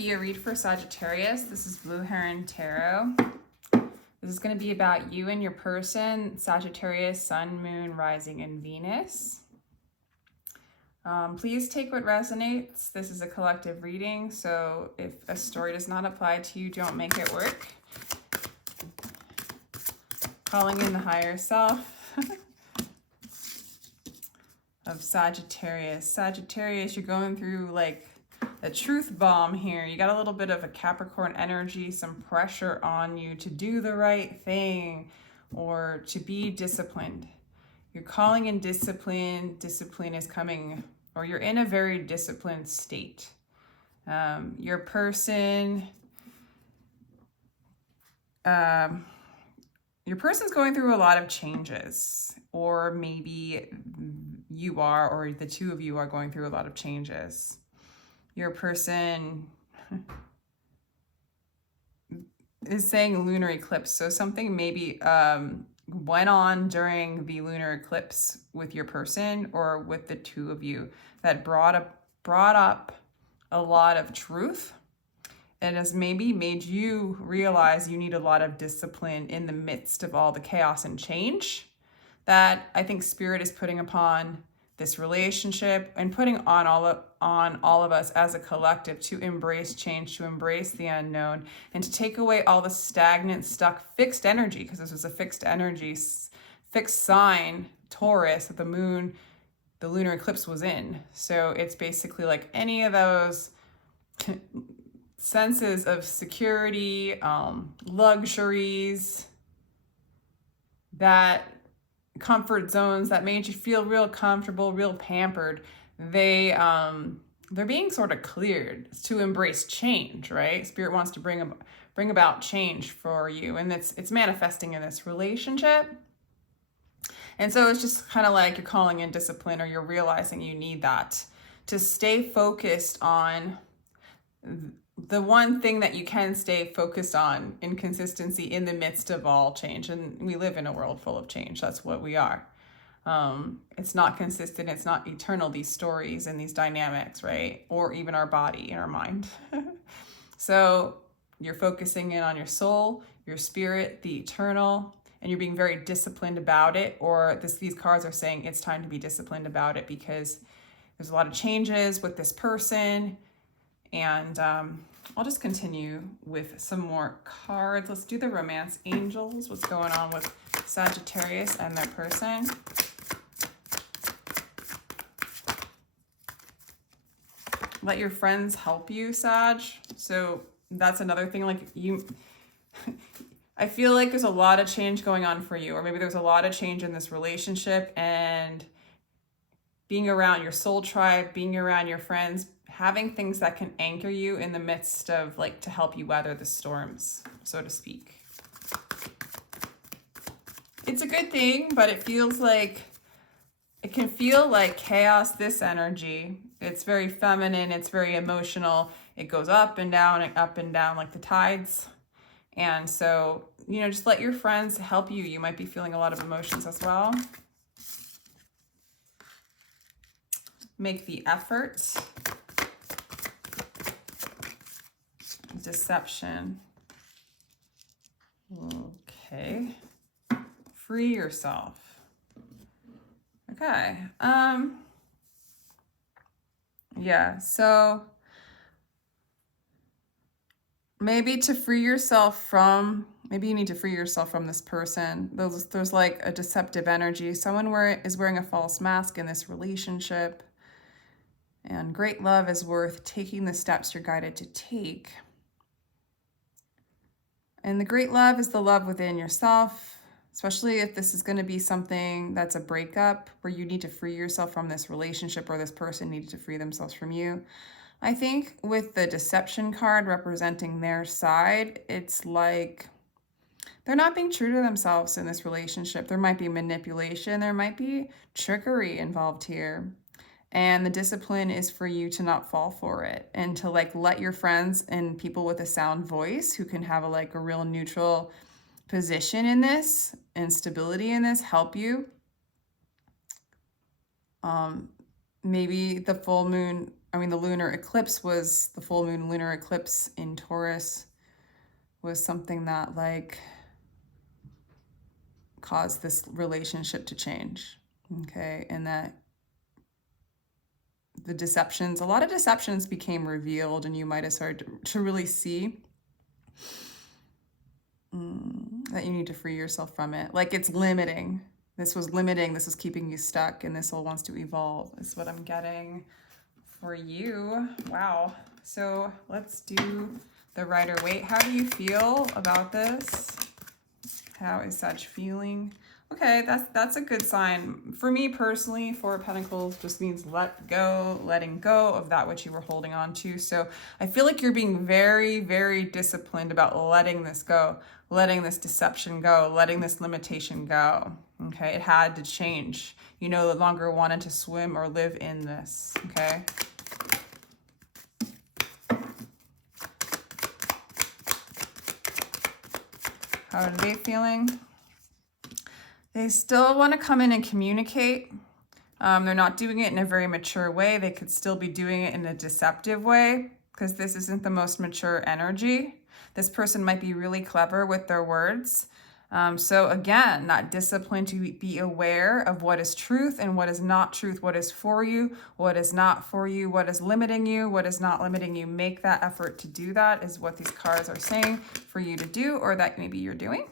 be a read for Sagittarius. This is Blue Heron Tarot. This is going to be about you and your person, Sagittarius, Sun, Moon, Rising, and Venus. Please take what resonates. This is a collective reading, so if a story does not apply to you, don't make it work. Calling in the higher self of Sagittarius. Sagittarius, you're going through like a truth bomb here. You got a little bit of a Capricorn energy, some pressure on you to do the right thing or to be disciplined. You're calling in discipline. Discipline is coming, or you're in a very disciplined state. Your person's going through a lot of changes, or maybe you are, or the two of you are going through a lot of changes. Your person is saying lunar eclipse, so something maybe went on during the lunar eclipse with your person or with the two of you that brought up a lot of truth and has maybe made you realize you need a lot of discipline in the midst of all the chaos and change that I think Spirit is putting upon this relationship and putting on all of us as a collective to embrace change, to embrace the unknown, and to take away all the stagnant, stuck, fixed energy, because this was a fixed energy, fixed sign, Taurus, that the moon, the lunar eclipse was in. So it's basically like any of those senses of security, luxuries, that comfort zones that made you feel real comfortable, real pampered, they're being sort of cleared to embrace change, right? Spirit wants to bring about change for you, and it's manifesting in this relationship. And so it's just kind of like you're calling in discipline, or you're realizing you need that to stay focused on the one thing that you can stay focused on in consistency in the midst of all change. And we live in a world full of change. That's what we are. It's not consistent. It's not eternal, these stories and these dynamics, right? Or even our body and our mind. So you're focusing in on your soul, your spirit, the eternal, and you're being very disciplined about it. Or these cards are saying it's time to be disciplined about it because there's a lot of changes with this person. And I'll just continue with some more cards. Let's do the romance angels. What's going on with Sagittarius and their person? Let your friends help you, Sag. So that's another thing. Like I feel like there's a lot of change going on for you, or maybe there's a lot of change in this relationship, and being around your soul tribe, being around your friends, having things that can anchor you in the midst of, like, to help you weather the storms, so to speak. It's a good thing, but it can feel like chaos, this energy. It's very feminine, it's very emotional. It goes up and down like the tides. And so, just let your friends help you. You might be feeling a lot of emotions as well. Make the effort. Deception. Okay. Free yourself. Okay. Yeah, so maybe you need to free yourself from this person. There's like a deceptive energy. Someone is wearing a false mask in this relationship. And great love is worth taking the steps you're guided to take. And the great love is the love within yourself, especially if this is going to be something that's a breakup where you need to free yourself from this relationship, or this person needed to free themselves from you. I think with the deception card representing their side, it's like they're not being true to themselves in this relationship. There might be manipulation. There might be trickery involved here. And the discipline is for you to not fall for it, and to let your friends and people with a sound voice who can have a real neutral position in this and stability in this help you. Maybe the full moon I mean, the lunar eclipse was, the full moon lunar eclipse in Taurus was something that like caused this relationship to change. Okay. And that the deceptions, a lot of deceptions became revealed, and you might have started to really see that you need to free yourself from it. Like it's limiting. This was limiting. This is keeping you stuck, and this all wants to evolve is what I'm getting for you. Wow. So let's do the Rider-Waite. How do you feel about this? How is Sag feeling? Okay, that's a good sign. For me personally, Four of Pentacles just means letting go of that which you were holding on to. So I feel like you're being very, very disciplined about letting this go, letting this deception go, letting this limitation go. Okay, it had to change. You no longer wanted to swim or live in this, okay? How are they feeling? They still want to come in and communicate. They're not doing it in a very mature way. They could still be doing it in a deceptive way because this isn't the most mature energy. This person might be really clever with their words. So again, that discipline to be aware of what is truth and what is not truth, what is for you, what is not for you, what is limiting you, what is not limiting you. Make that effort to do that is what these cards are saying for you to do, or that maybe you're doing.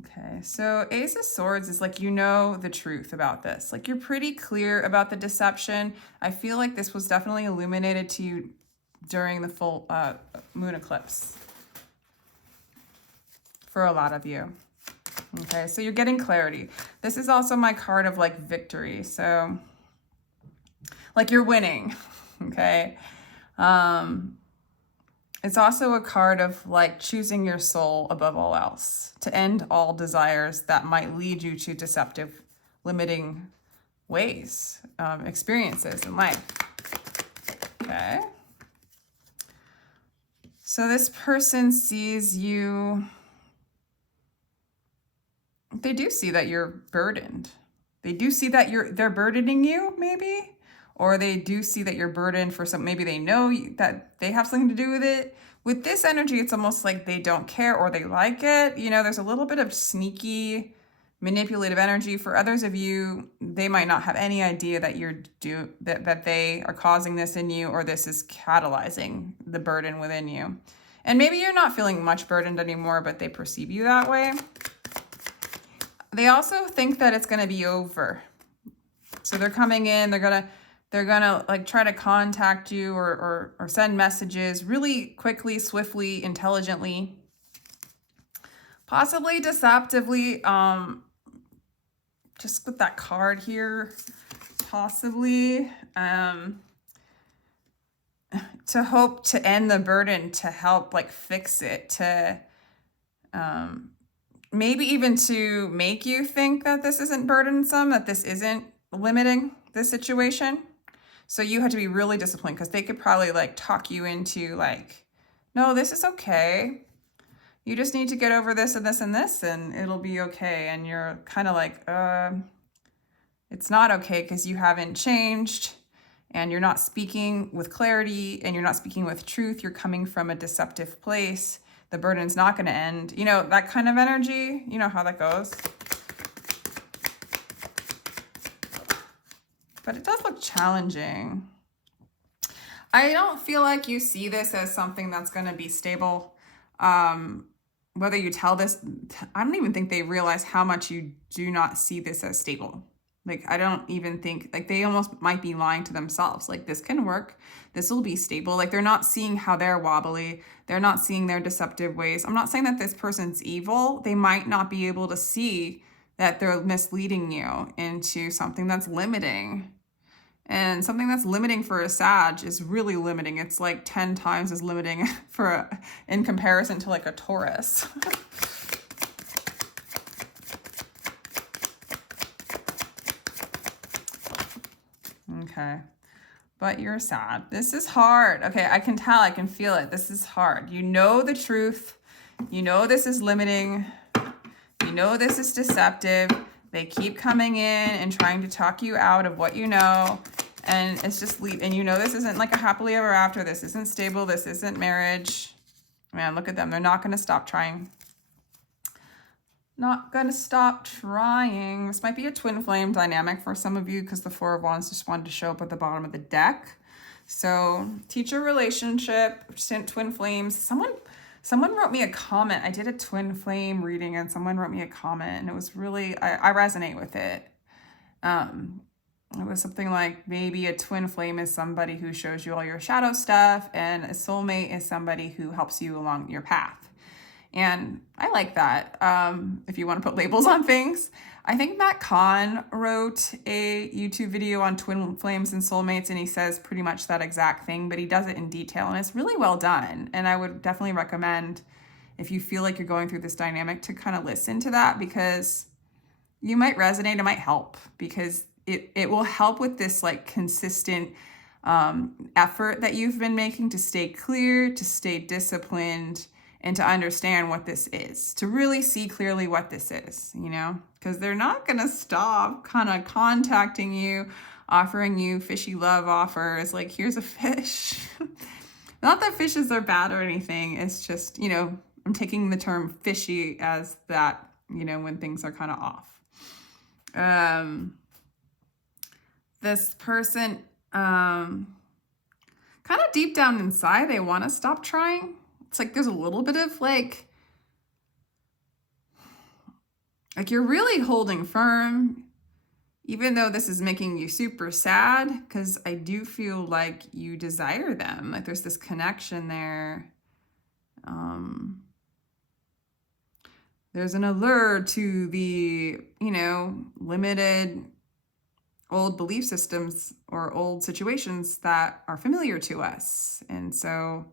Okay, so Ace of Swords is like, you know the truth about this. Like you're pretty clear about the deception. I feel like this was definitely illuminated to you during the full moon eclipse for a lot of you. Okay, so you're getting clarity. This is also my card of like victory. So like you're winning, okay? It's also a card of like choosing your soul above all else, to end all desires that might lead you to deceptive, limiting ways, experiences in life. Okay. So this person sees you, they do see that you're burdened. They do see that they're burdening you maybe, or they do see that you're burdened for some, maybe they know that they have something to do with it. With this energy, it's almost like they don't care or they like it. You know, there's a little bit of sneaky, manipulative energy. For others of you, they might not have any idea that that they are causing this in you, or this is catalyzing the burden within you. And maybe you're not feeling much burdened anymore, but they perceive you that way. They also think that it's going to be over. So they're coming in, they're gonna like try to contact you or send messages really quickly, swiftly, intelligently, possibly deceptively. Just with that card here, possibly to hope to end the burden, to help like fix it, to maybe even to make you think that this isn't burdensome, that this isn't limiting this situation. So you have to be really disciplined, because they could probably like talk you into like, no, this is okay. You just need to get over this and this and this and it'll be okay. And you're kind of like, it's not okay because you haven't changed and you're not speaking with clarity and you're not speaking with truth. You're coming from a deceptive place. The burden's not going to end. You know, that kind of energy, you know how that goes. But it does look challenging. I don't feel like you see this as something that's going to be stable. Whether you tell this, I don't even think they realize how much you do not see this as stable. Like, I don't even think, like, they almost might be lying to themselves. Like, this can work. This will be stable. Like, they're not seeing how they're wobbly. They're not seeing their deceptive ways. I'm not saying that this person's evil. They might not be able to see that they're misleading you into something that's limiting. And something that's limiting for a Sag is really limiting. It's like 10 times as limiting in comparison to like a Taurus. Okay. But you're sad. This is hard. Okay, I can tell. I can feel it. This is hard. You know the truth. You know this is limiting. You know this is deceptive. They keep coming in and trying to talk you out of what you know. And it's just, and you know this isn't like a happily ever after. This isn't stable. This isn't marriage. Man, look at them. They're not going to stop trying. Not going to stop trying. This might be a twin flame dynamic for some of you because the Four of Wands just wanted to show up at the bottom of the deck. So teacher relationship, twin flames. Someone wrote me a comment. I did a twin flame reading and someone wrote me a comment and it was really, I resonate with it. It was something like maybe a twin flame is somebody who shows you all your shadow stuff and a soulmate is somebody who helps you along your path. And I like that. If you want to put labels on things, I think Matt Kahn wrote a YouTube video on twin flames and soulmates, and he says pretty much that exact thing, but he does it in detail and it's really well done. And I would definitely recommend, if you feel like you're going through this dynamic, to kind of listen to that because you might resonate. It might help because it will help with this like consistent effort that you've been making to stay clear, to stay disciplined, and to understand what this is, to really see clearly what this is, you know, because they're not going to stop kind of contacting you, offering you fishy love offers. Like, here's a fish. Not that fishes are bad or anything. It's just, you know, I'm taking the term fishy as that, you know, when things are kind of off. This person, kind of deep down inside, they want to stop trying. It's like there's a little bit of like you're really holding firm, even though this is making you super sad, because I do feel like you desire them. Like there's this connection there. There's an allure to the, you know, limited old belief systems or old situations that are familiar to us. And so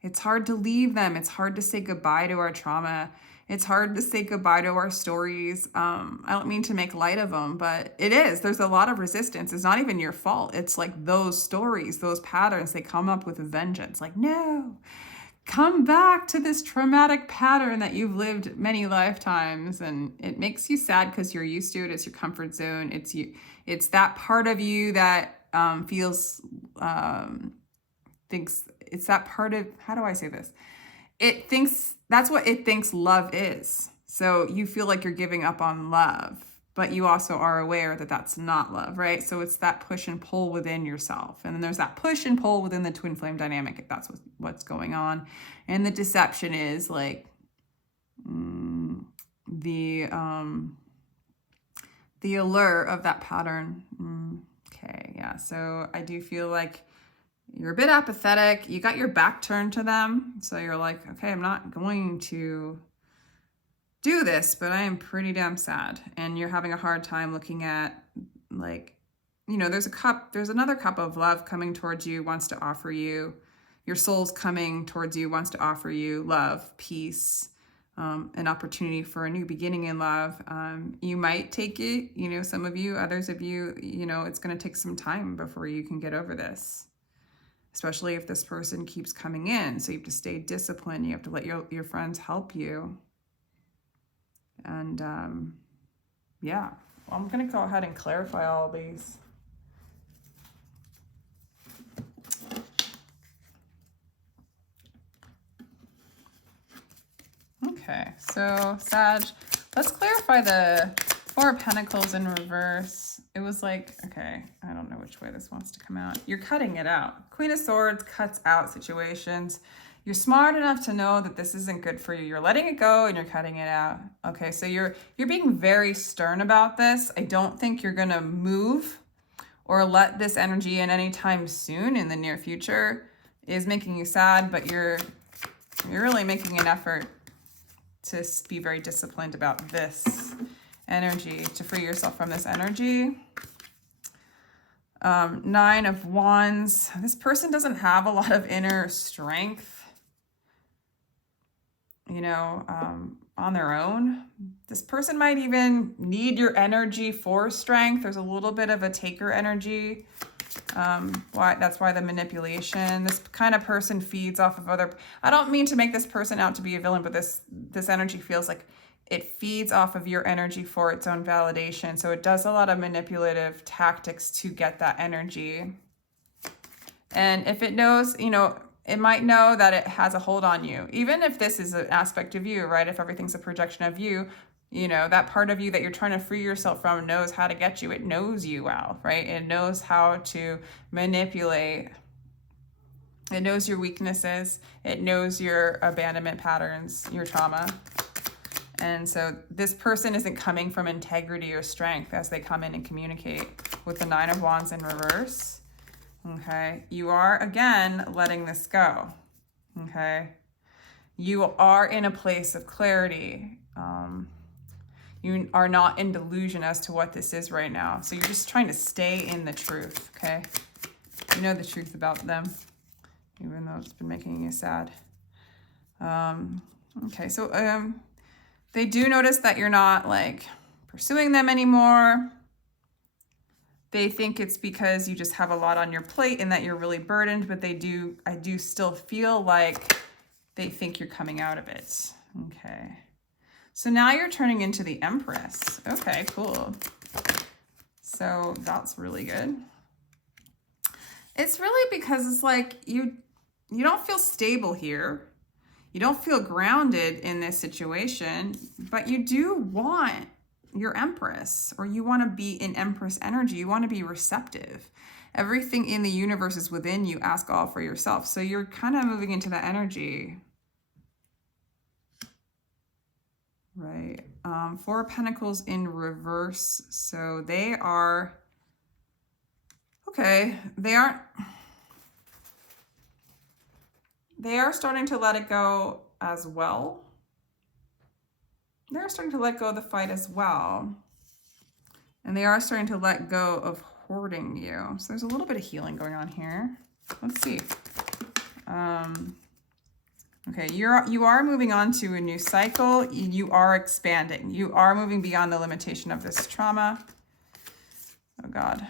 it's hard to leave them. It's hard to say goodbye to our trauma. It's hard to say goodbye to our stories. I don't mean to make light of them, but it is. There's a lot of resistance. It's not even your fault. It's like those stories, those patterns, they come up with a vengeance. Like, no, come back to this traumatic pattern that you've lived many lifetimes. And it makes you sad because you're used to it. It's your comfort zone. It's you. It's that part of you that feels, thinks, it's that part of, how do I say this? It thinks, that's what it thinks love is. So you feel like you're giving up on love, but you also are aware that that's not love, right? So it's that push and pull within yourself. And then there's that push and pull within the twin flame dynamic, if that's what's going on. And the deception is like the allure of that pattern. Okay, yeah. So I do feel like you're a bit apathetic. You got your back turned to them. So you're like, okay, I'm not going to do this, but I am pretty damn sad. And you're having a hard time looking at, like, you know, there's another cup of love coming towards you, wants to offer you, your soul's coming towards you, wants to offer you love, peace, an opportunity for a new beginning in love. You might take it, you know, some of you, others of you, you know, it's going to take some time before you can get over this. Especially if this person keeps coming in. So you have to stay disciplined. You have to let your friends help you. And yeah, well, I'm going to go ahead and clarify all these. Okay, so Sag, let's clarify the Four of Pentacles in reverse. It was like, okay, I don't know which way this wants to come out. You're cutting it out. Queen of Swords cuts out situations. You're smart enough to know that this isn't good for you. You're letting it go and you're cutting it out. Okay, so you're being very stern about this. I don't think you're gonna move or let this energy in anytime soon in the near future. It is making you sad, but you're really making an effort to be very disciplined about this energy, to free yourself from this energy. Nine of Wands. This person doesn't have a lot of inner strength, you know, on their own. This person might even need your energy for strength. There's a little bit of a taker energy. That's why the manipulation. This kind of person feeds off of other. I don't mean to make this person out to be a villain, but this energy feels like It feeds off of your energy for its own validation. So it does a lot of manipulative tactics to get that energy. And if it knows, you know, it might know that it has a hold on you. Even if this is an aspect of you, right? If everything's a projection of you, you know, that part of you that you're trying to free yourself from knows how to get you. It knows you well, right? It knows how to manipulate. It knows your weaknesses. It knows your abandonment patterns, your trauma. And so this person isn't coming from integrity or strength as they come in and communicate with the Nine of Wands in reverse. Okay. You are, again, letting this go. Okay. You are in a place of clarity. You are not in delusion as to what this is right now. So you're just trying to stay in the truth. Okay. You know the truth about them, even though it's been making you sad. Okay. So, they do notice that you're not like pursuing them anymore. They think it's because you just have a lot on your plate and that you're really burdened, but I do still feel like they think you're coming out of it. Okay. So now you're turning into the Empress. Okay, cool. So that's really good. It's really because it's like you don't feel stable here. You don't feel grounded in this situation, but you do want your Empress, or you want to be in Empress energy. You want to be receptive. Everything in the universe is within you. Ask all for yourself. So you're kind of moving into that energy. Right. Four of Pentacles in reverse. So they are, okay, they are starting to let it go as well. They're starting to let go of the fight as well. And they are starting to let go of hoarding you. So there's a little bit of healing going on here. Let's see. Okay, you are moving on to a new cycle. You are expanding. You are moving beyond the limitation of this trauma. Oh God.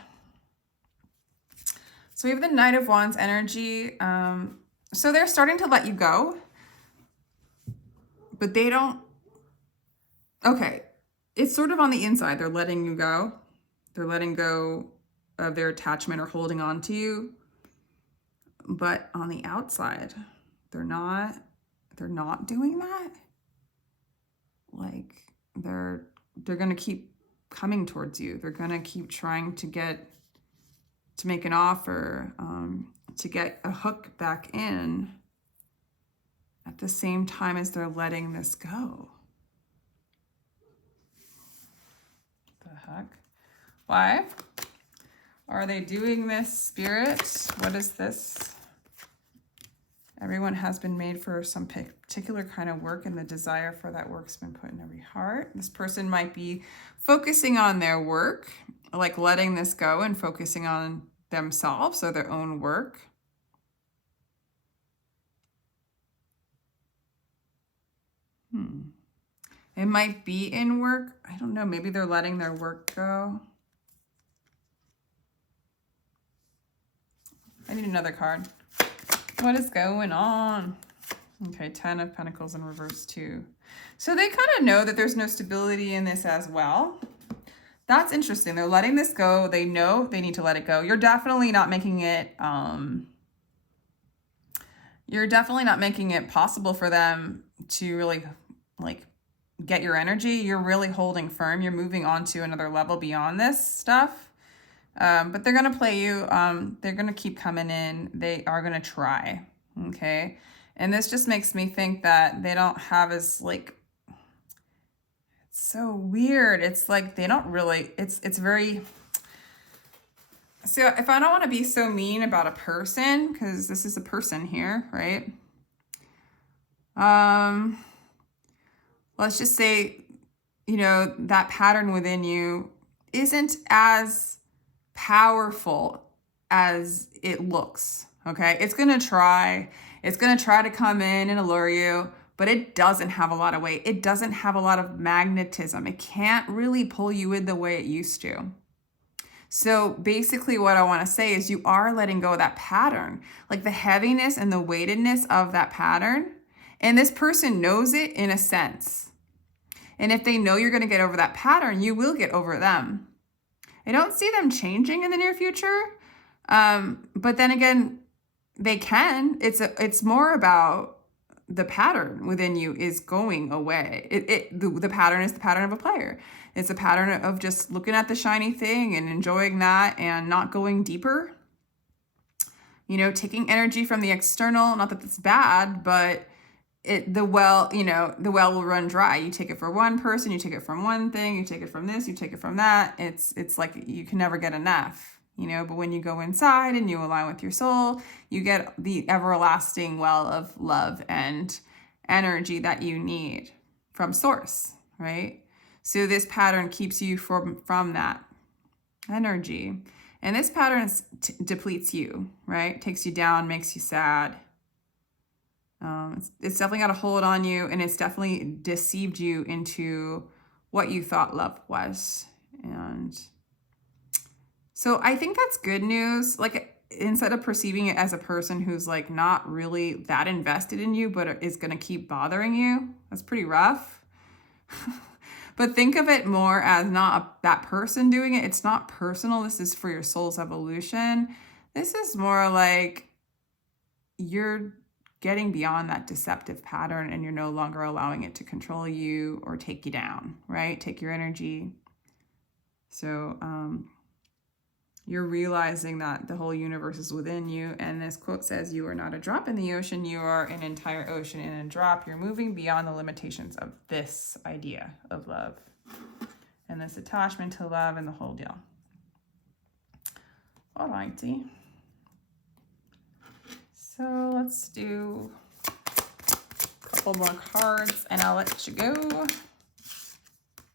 So we have the Knight of Wands energy. So they're starting to let you go, but they don't. Okay, it's sort of on the inside. They're letting you go. They're letting go of their attachment or holding on to you. But on the outside, they're not doing that. Like they're going to keep coming towards you. They're going to keep trying to make an offer, to get a hook back in at the same time as they're letting this go. The heck? Why are they doing this, Spirit? What is this? Everyone has been made for some particular kind of work, and the desire for that work's been put in every heart. This person might be focusing on their work, like letting this go and focusing on themselves or their own work. It might be in work. I don't know. Maybe they're letting their work go. I need another card. What is going on? Okay, 10 of Pentacles in reverse too. So they kind of know that there's no stability in this as well. That's interesting. They're letting this go. They know they need to let it go. You're definitely not making it possible for them to really like get your energy. You're really holding firm. You're moving on to another level beyond this stuff. But they're going to play you. They're going to keep coming in. They are going to try. Okay. And this just makes me think that they don't have as like, it's so weird. It's like, they don't really, it's very, so if I don't want to be so mean about a person, because this is a person here, right? Let's just say, you know, that pattern within you isn't as powerful as it looks, okay? It's going to try to come in and allure you, but it doesn't have a lot of weight. It doesn't have a lot of magnetism. It can't really pull you in the way it used to. So basically what I want to say is you are letting go of that pattern, like the heaviness and the weightedness of that pattern. And this person knows it in a sense. And if they know you're going to get over that pattern, you will get over them. I don't see them changing in the near future. But then again, they can. It's more about the pattern within you is going away. The pattern is the pattern of a player. It's a pattern of just looking at the shiny thing and enjoying that and not going deeper. You know, taking energy from the external, not that it's bad, but the well will run dry. You take it for one person, you take it from one thing, you take it from this, you take it from that. It's like you can never get enough, you know, but when you go inside and you align with your soul, you get the everlasting well of love and energy that you need from source, right? So this pattern keeps you from that energy. And this pattern depletes you, right? Takes you down, makes you sad. It's definitely got a hold on you, and it's definitely deceived you into what you thought love was. And so I think that's good news. Like, instead of perceiving it as a person who's like not really that invested in you, but is going to keep bothering you, that's pretty rough. But think of it more as not that person doing it. It's not personal. This is for your soul's evolution. This is more like you're getting beyond that deceptive pattern and you're no longer allowing it to control you or take you down, right? Take your energy. So you're realizing that the whole universe is within you. And this quote says, "You are not a drop in the ocean. You are an entire ocean in a drop. You're moving beyond the limitations of this idea of love and this attachment to love and the whole deal." Alrighty. So let's do a couple more cards and I'll let you go.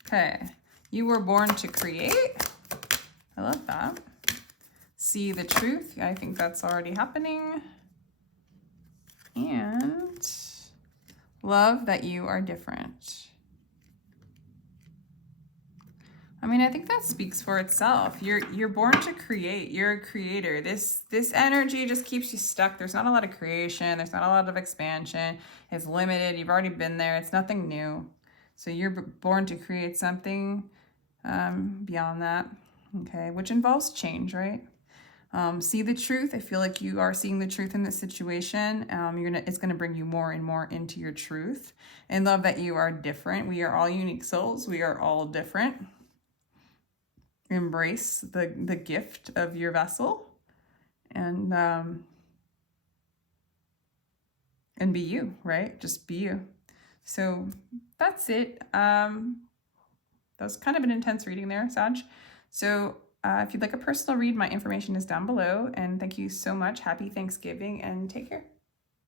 Okay. You were born to create. I love that. See the truth. I think that's already happening. And love that you are different. I mean, I think that speaks for itself. You're born to create. You're a creator. This energy just keeps you stuck. There's not a lot of creation. There's not a lot of expansion. It's limited. You've already been there. It's nothing new. So you're born to create something beyond that. Okay, which involves change, right? See the truth. I feel like you are seeing the truth in this situation. It's gonna bring you more and more into your truth. And love that you are different. We are all unique souls. We are all different. Embrace the gift of your vessel, and be you, right? Just be you. So that's it. That was kind of an intense reading there, Sag. So if you'd like a personal read, my information is down below. And thank you so much. Happy Thanksgiving and take care.